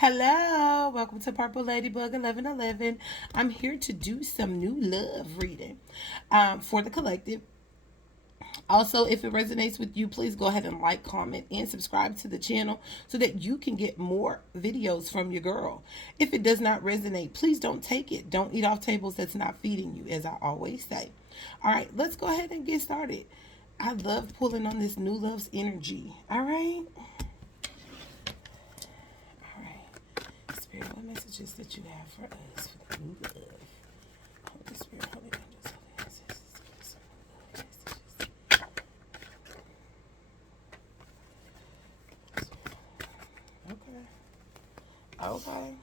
Hello, welcome to Purple Ladybug 1111. I'm here to do some new love reading for the collective. Also, if it resonates with you, please go ahead and like, comment, and subscribe to the channel so that you can get more videos from your girl. If it does not resonate, please don't take it. Don't eat off tables that's not feeding you, as I always say. All right, let's go ahead and get started. I love pulling on this new love's energy. All right. All right. Spirit, what messages that you have for us for the new love? Holy Spirit, Holy Angels, Holy Ancestors, give us some new love messages. Okay. Okay.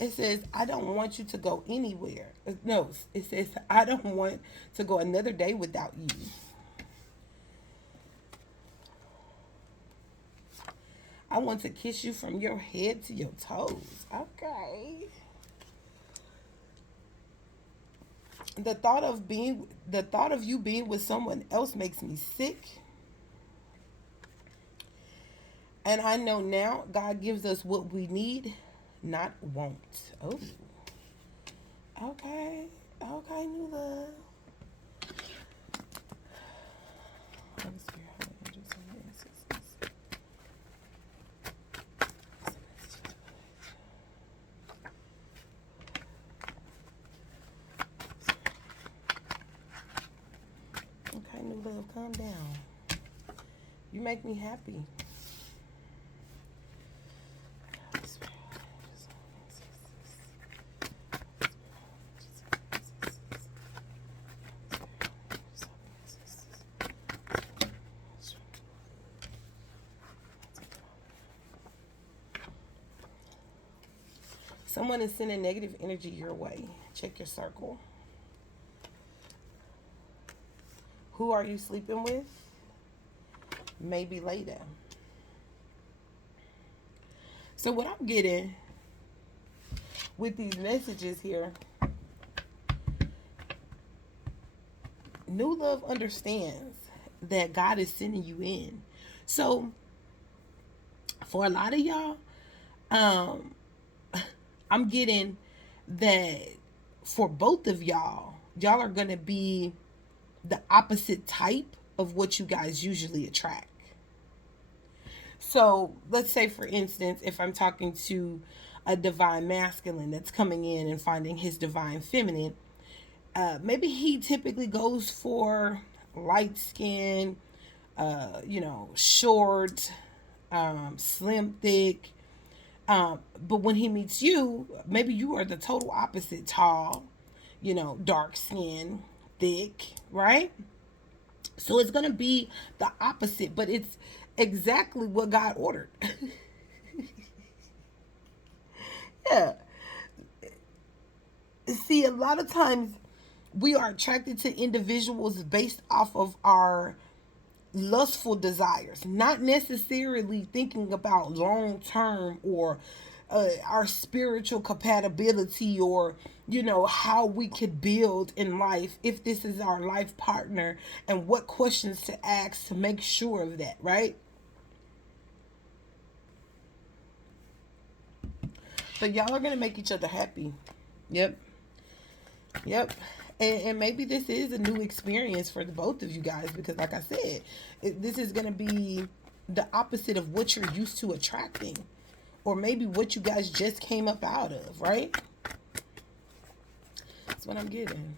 It says, I don't want you to go anywhere. No, it says, I don't want to go another day without you. I want to kiss you from your head to your toes. Okay. The thought of you being with someone else makes me sick. And I know now God gives us what we need, not want. Oh. Okay. Okay, new love. Holy Spirit, Holy Angels, Holy Ancestors. Okay, new love, calm down. You make me happy. Someone is sending negative energy your way. Check your circle. Who are you sleeping with? Maybe later. So what I'm getting with these messages here, new love understands that God is sending you in. So for a lot of y'all, I'm getting that for both of y'all are going to be the opposite type of what you guys usually attract. So let's say, for instance, if I'm talking to a divine masculine that's coming in and finding his divine feminine, maybe he typically goes for light skin, short, slim, thick. But when he meets you, maybe you are the total opposite, tall, dark skin, thick, right? So it's going to be the opposite, but it's exactly what God ordered. Yeah. See, a lot of times we are attracted to individuals based off of our lustful desires, not necessarily thinking about long term or our spiritual compatibility, or how we could build in life if this is our life partner, and what questions to ask to make sure of that, right? But y'all are gonna make each other happy. Yep. Yep. And maybe this is a new experience for the both of you guys, because like I said, this is going to be the opposite of what you're used to attracting, or maybe what you guys just came up out of, right? That's what I'm getting.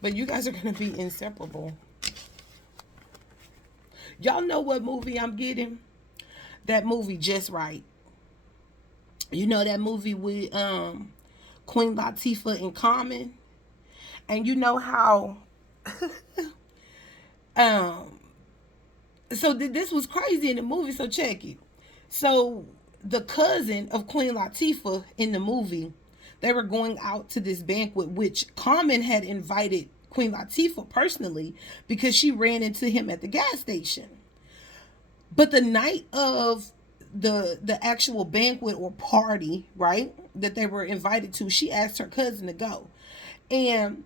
But you guys are going to be inseparable. Y'all know what movie I'm getting? That movie, Just Right. You know that movie with Queen Latifah and Common? And you know how so this was crazy in the movie, so check it. So the cousin of Queen Latifah in the movie, they were going out to this banquet, which Common had invited Queen Latifah personally because she ran into him at the gas station. But the night of the actual banquet or party, right, that they were invited to, she asked her cousin to go. And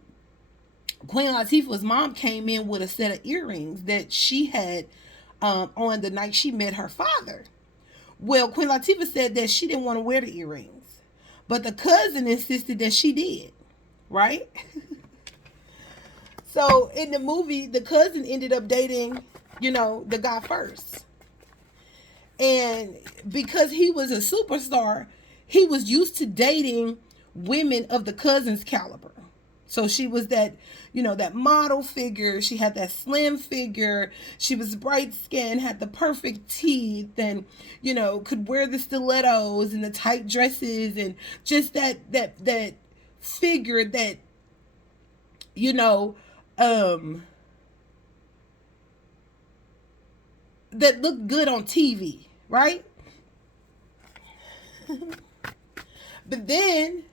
Queen Latifah's mom came in with a set of earrings that she had on the night she met her father. Well, Queen Latifah said that she didn't want to wear the earrings, but the cousin insisted that she did, right? So in the movie, the cousin ended up dating, the guy first. And because he was a superstar, he was used to dating women of the cousin's caliber. So she was that, that model figure. She had that slim figure. She was bright skinned, had the perfect teeth, and, could wear the stilettos and the tight dresses, and just that figure that, that looked good on TV, right? But then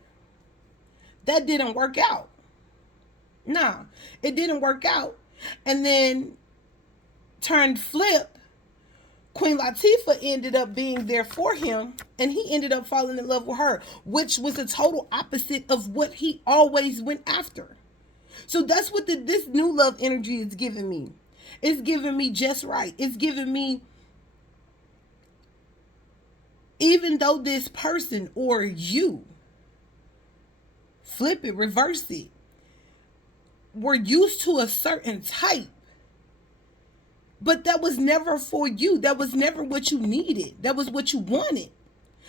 that didn't work out. No, it didn't work out. And then turned flip, Queen Latifah ended up being there for him, and he ended up falling in love with her, which was the total opposite of what he always went after. So that's what this new love energy is giving me. It's giving me just right. It's giving me, even though this person or you, flip it, reverse it, were used to a certain type, but that was never for you. That was never what you needed. That was what you wanted.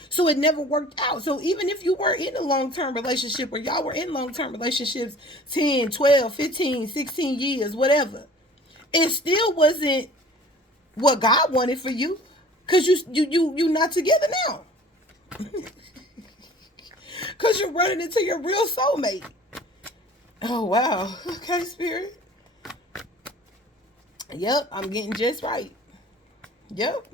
So it never worked out. So even if you were in a long-term relationship, or y'all were in long-term relationships 10, 12, 15, 16 years, whatever, it still wasn't what God wanted for you, because you not together now. Because you're running into your real soulmate. Oh, wow. Okay, Spirit. Yep, I'm getting just right. Yep.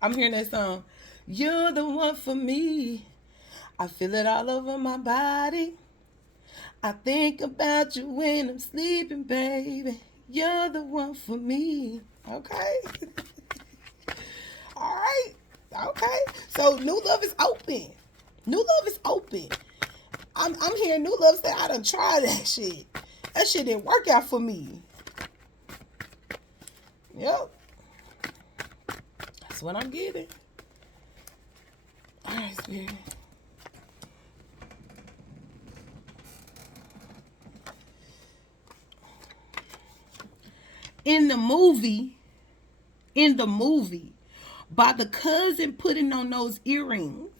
I'm hearing that song. You're the one for me. I feel it all over my body. I think about you when I'm sleeping, baby. You're the one for me. Okay. All right. Okay. So new love is open. New love is open. I'm hearing new love say, I done tried that shit. That shit didn't work out for me. Yep. That's what I'm getting. All right, Spirit. In the movie, by the cousin putting on those earrings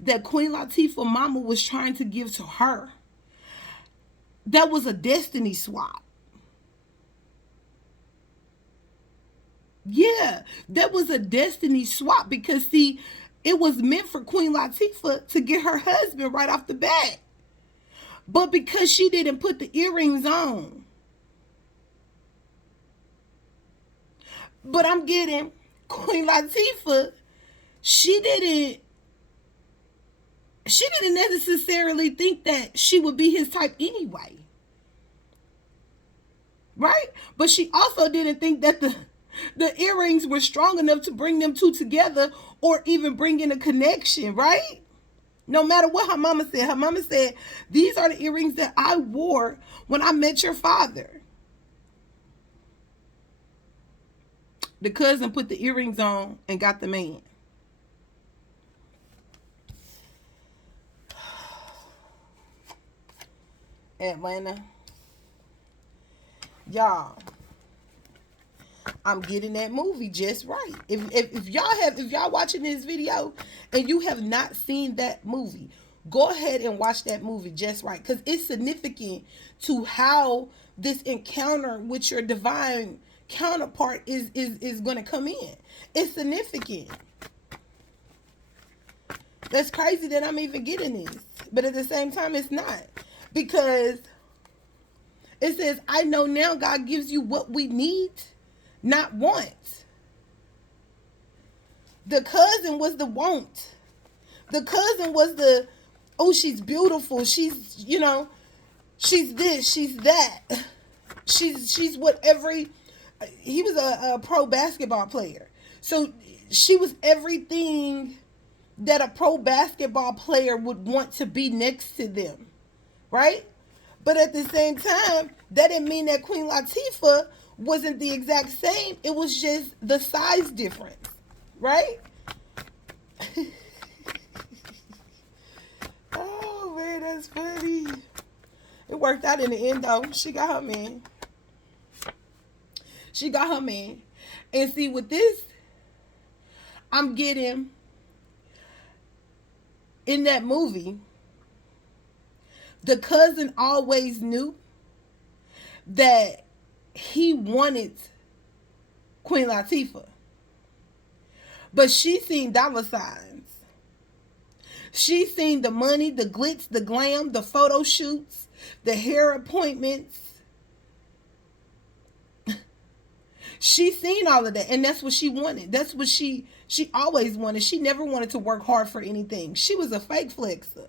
that Queen Latifah mama was trying to give to her, that was a destiny swap. Yeah, that was a destiny swap, because see, it was meant for Queen Latifah to get her husband right off the bat. But because she didn't put the earrings on. But I'm getting Queen Latifah, she didn't necessarily think that she would be his type anyway. Right? But she also didn't think that the earrings were strong enough to bring them two together, or even bring in a connection, right? No matter what her mama said, these are the earrings that I wore when I met your father. The cousin put the earrings on and got the man. Atlanta. Y'all, I'm getting that movie just right. If y'all watching this video and you have not seen that movie, go ahead and watch that movie just right, because it's significant to how this encounter with your divine counterpart is going to come in. It's significant. That's crazy that I'm even getting this, but at the same time it's not, because it says, I know now God gives you what we need, not want. The cousin was the want. The cousin was the, oh, she's beautiful, she's, she's this, she's that, she's what he was a pro basketball player, so she was everything that a pro basketball player would want to be next to them, right? But at the same time, that didn't mean that Queen Latifah wasn't the exact same. It was just the size difference, right? Oh man, that's funny. It worked out in the end though. She got her man. She got her man. And see, with this, I'm getting in that movie, the cousin always knew that he wanted Queen Latifah. But she seen dollar signs. She seen the money, the glitz, the glam, the photo shoots, the hair appointments. She seen all of that, and that's what she wanted. That's what she always wanted. She never wanted to work hard for anything. She was a fake flexer.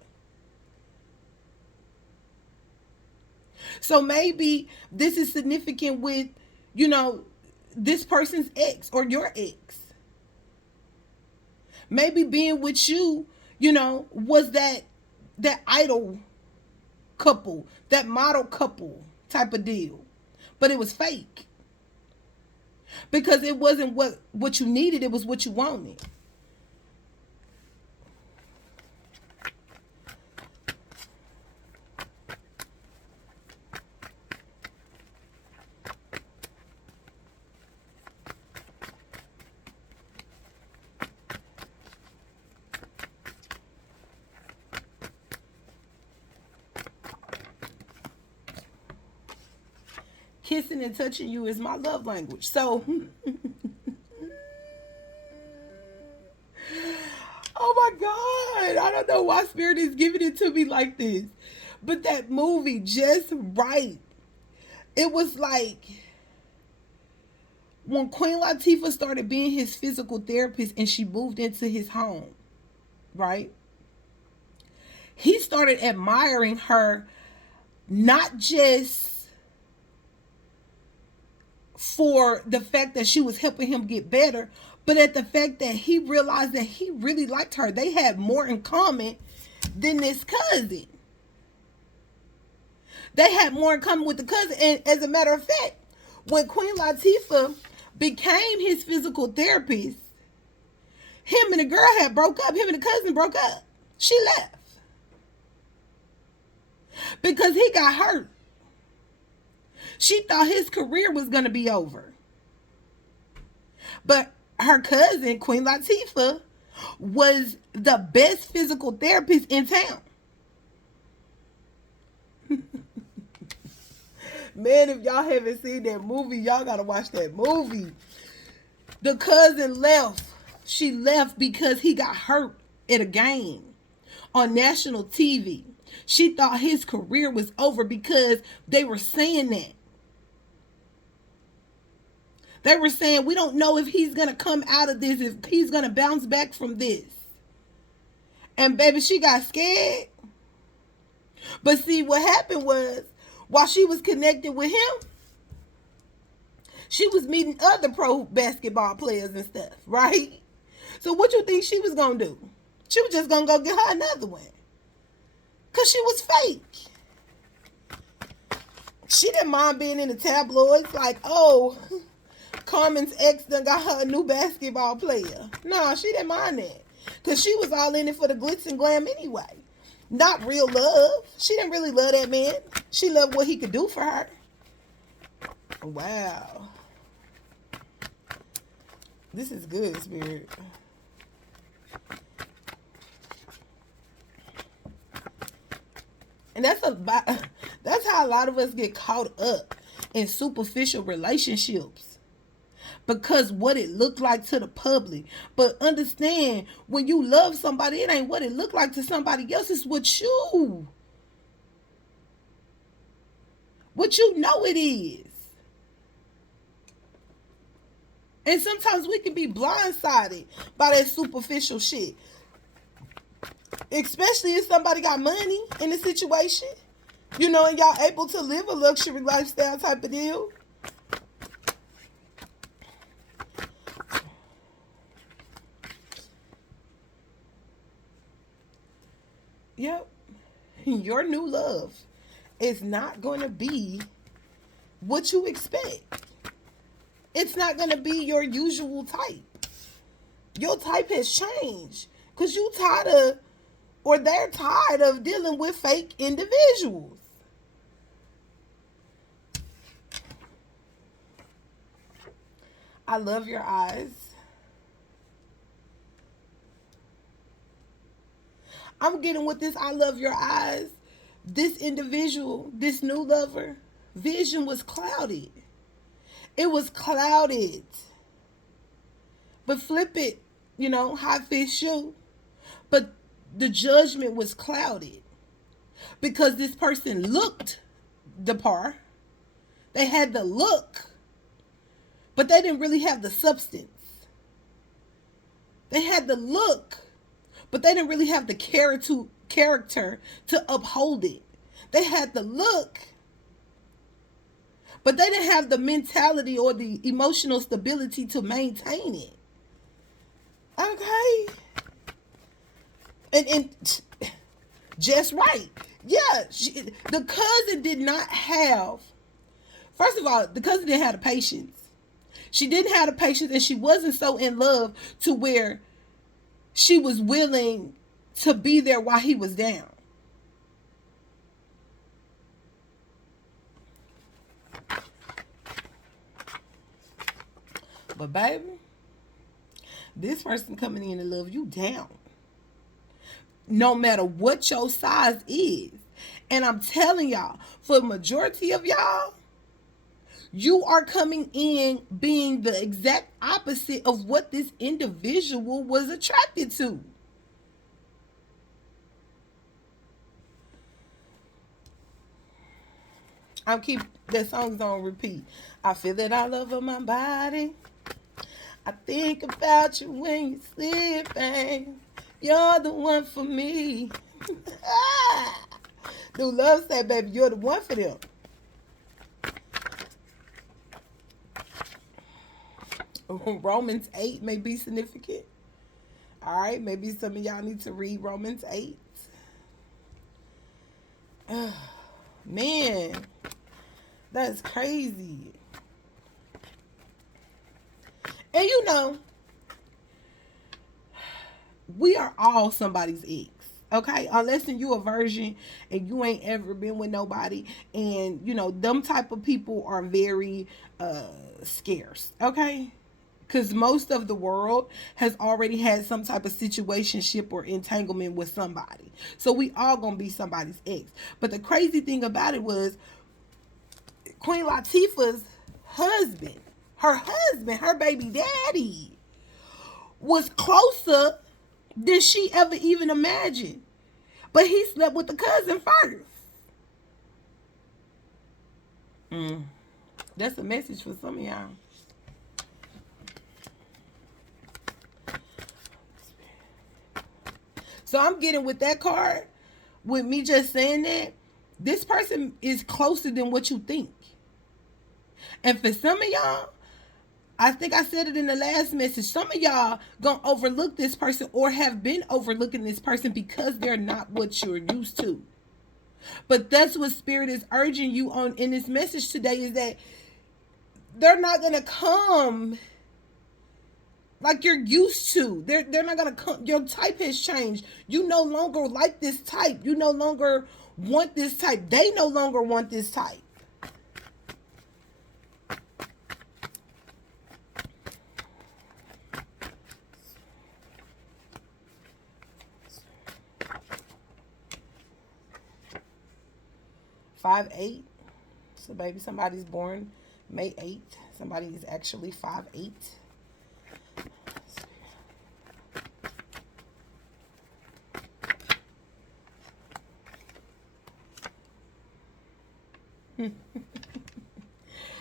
So maybe this is significant with, this person's ex or your ex. Maybe being with you, was that idol couple, that model couple type of deal. But it was fake. Because it wasn't what you needed, it was what you wanted. Kissing and touching you is my love language. So, oh my God, I don't know why Spirit is giving it to me like this. But that movie, Just Right, it was like when Queen Latifah started being his physical therapist and she moved into his home, right? He started admiring her, not just for the fact that she was helping him get better, but at the fact that he realized that he really liked her. They had more in common than this cousin. They had more in common with the cousin. And as a matter of fact, when Queen Latifah became his physical therapist, him and the girl had broke up. Him and the cousin broke up. She left. Because he got hurt. She thought his career was going to be over. But her cousin, Queen Latifah, was the best physical therapist in town. Man, if y'all haven't seen that movie, y'all got to watch that movie. The cousin left. She left because he got hurt at a game on national TV. She thought his career was over because they were saying that. They were saying, we don't know if he's going to come out of this, if he's going to bounce back from this. And baby, she got scared. But see, what happened was, while she was connected with him, she was meeting other pro basketball players and stuff, right? So what you think she was going to do? She was just going to go get her another one. Because she was fake. She didn't mind being in the tabloids like, oh, Carmen's ex done got her a new basketball player. No, she didn't mind that. Because she was all in it for the glitz and glam anyway. Not real love. She didn't really love that man. She loved what he could do for her. Wow. This is good, Spirit. And that's how a lot of us get caught up in superficial relationships. Because what it looked like to the public. But understand, when you love somebody, it ain't what it looked like to somebody else. It's what you know it is. And sometimes we can be blindsided by that superficial shit. Especially if somebody got money in the situation. And y'all able to live a luxury lifestyle type of deal. Yep. Your new love is not going to be what you expect. it's not going to be your usual type. Your type has changed because you tired of, or they're tired of dealing with fake individuals. I love your eyes. I'm getting with this. I love your eyes. This individual, this new lover, vision was clouded. It was clouded. But flip it, high fish shoe. But the judgment was clouded because this person looked the part. They had the look, but they didn't really have the substance. They had the look, but they didn't really have the character to uphold it. They had the look, but they didn't have the mentality or the emotional stability to maintain it. Okay. And just right. Yeah, the cousin did not have, first of all, the cousin didn't have the patience. She didn't have the patience, and she wasn't so in love to where she was willing to be there while he was down. But baby, this person coming in to love you down. No matter what your size is. And I'm telling y'all, for the majority of y'all, you are coming in being the exact opposite of what this individual was attracted to. I'll keep the songs on repeat. I feel it all over my body. I think about you when you're sleeping. You're the one for me. Dude, love say, baby, you're the one for them. Romans 8 may be significant. All right, maybe some of y'all need to read Romans 8. Man, that's crazy. And we are all somebody's ex. Okay, unless you a virgin and you ain't ever been with nobody, and them type of people are very scarce. Okay, because most of the world has already had some type of situationship or entanglement with somebody, so we all gonna be somebody's ex. But the crazy thing about it was Queen Latifah's husband, her baby daddy, was closer than she ever even imagined. But he slept with the cousin first. That's a message for some of y'all. So I'm getting with that card, with me just saying that, this person is closer than what you think. And for some of y'all, I think I said it in the last message, some of y'all gonna overlook this person or have been overlooking this person because they're not what you're used to. But that's what Spirit is urging you on in this message today, is that they're not gonna come like you're used to. They're not gonna come. Your type has changed. You no longer like this type. You no longer want this type. They no longer want this type. Five eight. So baby, somebody's born May 8th. Somebody is actually 5'8".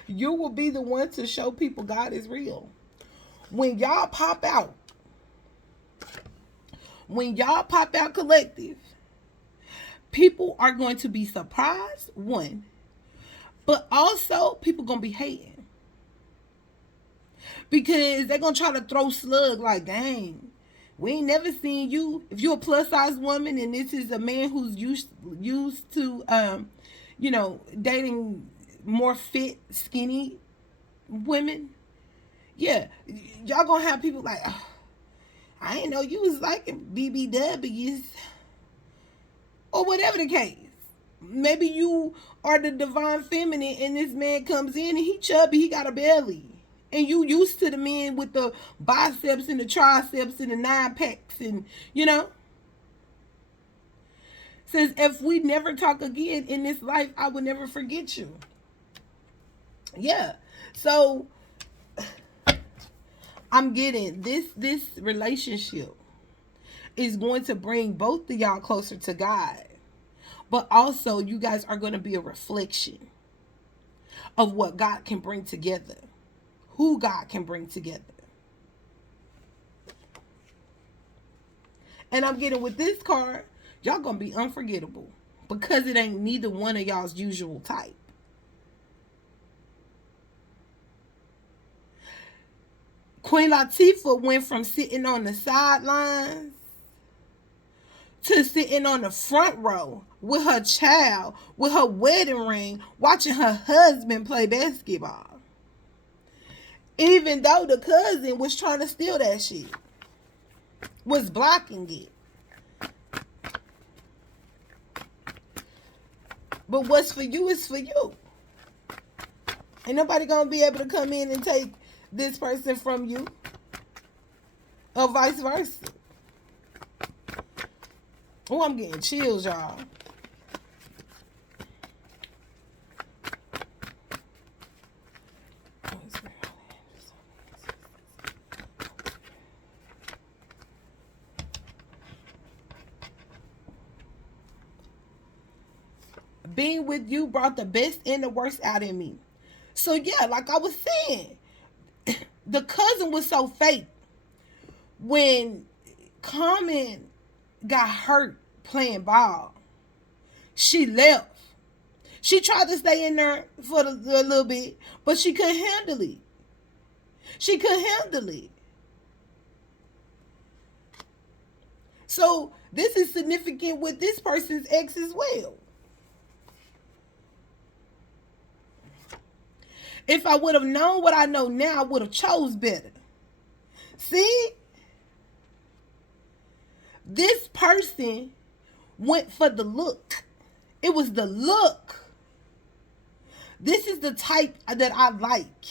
You will be the one to show people God is real. When y'all pop out collective, people are going to be surprised, one, but also people going to be hating. Because they're going to try to throw slug like, dang, we ain't never seen you. If you're a plus size woman and this is a man who's used to, dating more fit, skinny women, Yeah, y'all gonna have people like, oh, I didn't know you was liking BBWs or whatever the case. Maybe you are the divine feminine and this man comes in and he chubby, he got a belly. And you used to the men with the biceps and the triceps and the 9 packs and, you know. Says, if we never talk again in this life, I will never forget you. Yeah. So I'm getting this relationship is going to bring both of y'all closer to God. But also you guys are going to be a reflection of what God can bring together. Who God can bring together. And I'm getting with this card, y'all going to be unforgettable because it ain't neither one of y'all's usual type. Queen Latifah went from sitting on the sidelines to sitting on the front row with her child, with her wedding ring, watching her husband play basketball. Even though the cousin was trying to steal that shit, was blocking it. But what's for you is for you. Ain't nobody gonna be able to come in and take this person from you. Or vice versa. Oh, I'm getting chills, y'all. Being with you brought the best and the worst out in me. So yeah, like I was saying, the cousin was so fake. When Common got hurt playing ball, she left. She tried to stay in there for a little bit, but she couldn't handle it. She couldn't handle it. So this is significant with this person's ex as well. If I would have known what I know now, I would have chose better. See? This person went for the look. It was the look. This is the type that I like.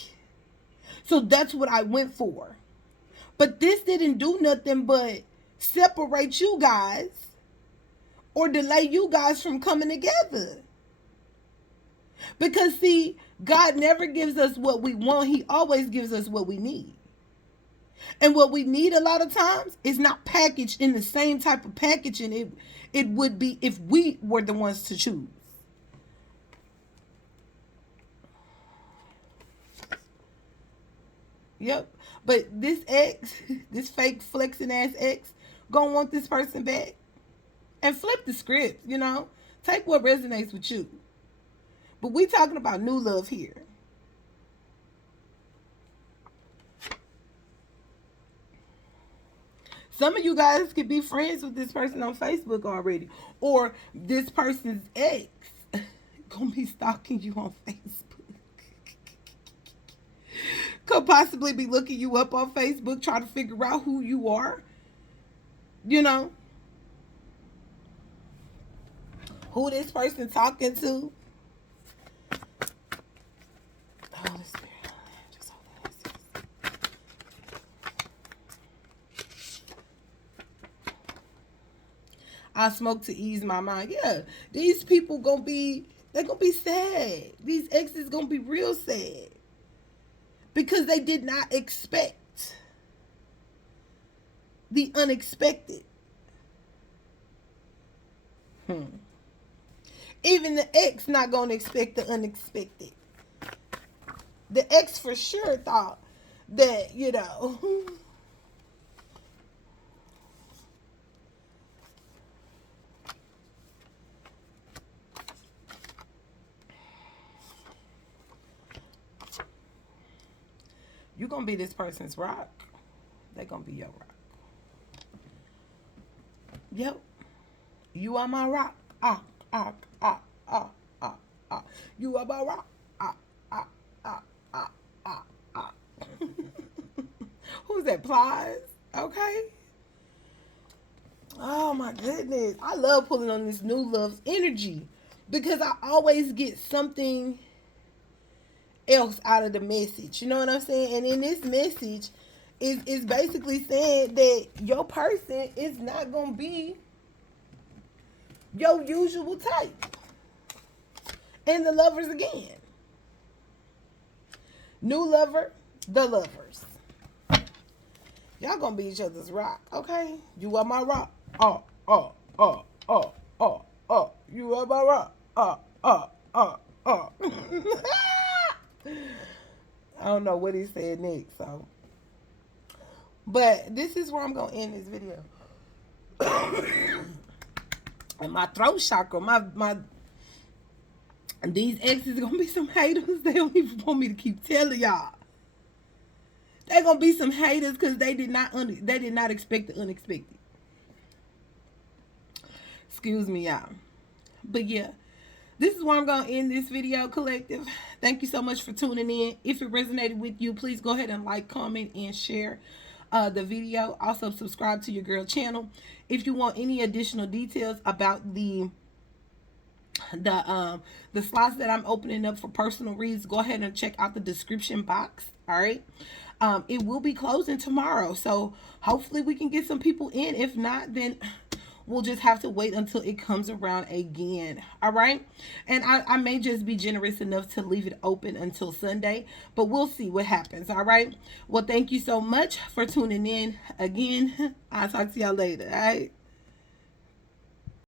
So that's what I went for. But this didn't do nothing but separate you guys or delay you guys from coming together. Because see, God never gives us what we want. He always gives us what we need. And what we need a lot of times is not packaged in the same type of packaging it would be if we were the ones to choose. Yep. But this ex, this fake flexing ass ex, gonna want this person back. And flip the script, you know. Take what resonates with you. But we talking about new love here. Some of you guys could be friends with this person on Facebook already. Or this person's ex gonna be stalking you on Facebook. Could possibly be looking you up on Facebook, trying to figure out who you are. You know. Who this person talking to. Holy Spirit. Just hold on. I smoke to ease my mind. Yeah, these people they're gonna be sad. These exes gonna be real sad. Because they did not expect the unexpected. Even the ex not gonna expect the unexpected. The ex for sure thought that, you know, you're gonna be this person's rock. They're gonna be your rock. Yep. You are my rock. Ah, ah, ah, ah, ah, ah. You are my rock. Ah, ah, ah, ah, ah, ah. that? Plies. Okay. Oh my goodness. I love pulling on this new love's energy because I always get something else out of the message. You know what I'm saying? And in this message is basically saying that your person is not gonna be your usual type. And the lovers again. New lover, the lovers. Y'all gonna be each other's rock, okay? You are my rock. Oh, oh, oh, oh, oh, oh. You are my rock. Oh, oh, oh, oh. I don't know what he said next, so. But this is where I'm gonna end this video. And my throat chakra, my these exes are gonna be some haters. They don't even want me to keep telling y'all. They're gonna be some haters because they did not expect the unexpected. Excuse me, y'all. But yeah, this is where I'm gonna end this video, collective. Thank you so much for tuning in. If it resonated with you, please go ahead and like, comment, and share the video. Also, subscribe to your girl channel. If you want any additional details about the slots that I'm opening up for personal reads, go ahead and check out the description box. All right. It will be closing tomorrow, so hopefully we can get some people in. If not, then we'll just have to wait until it comes around again. All right. And I may just be generous enough to leave it open until Sunday, but we'll see what happens. All right. Well, thank you so much for tuning in again. I'll talk to y'all later. All right.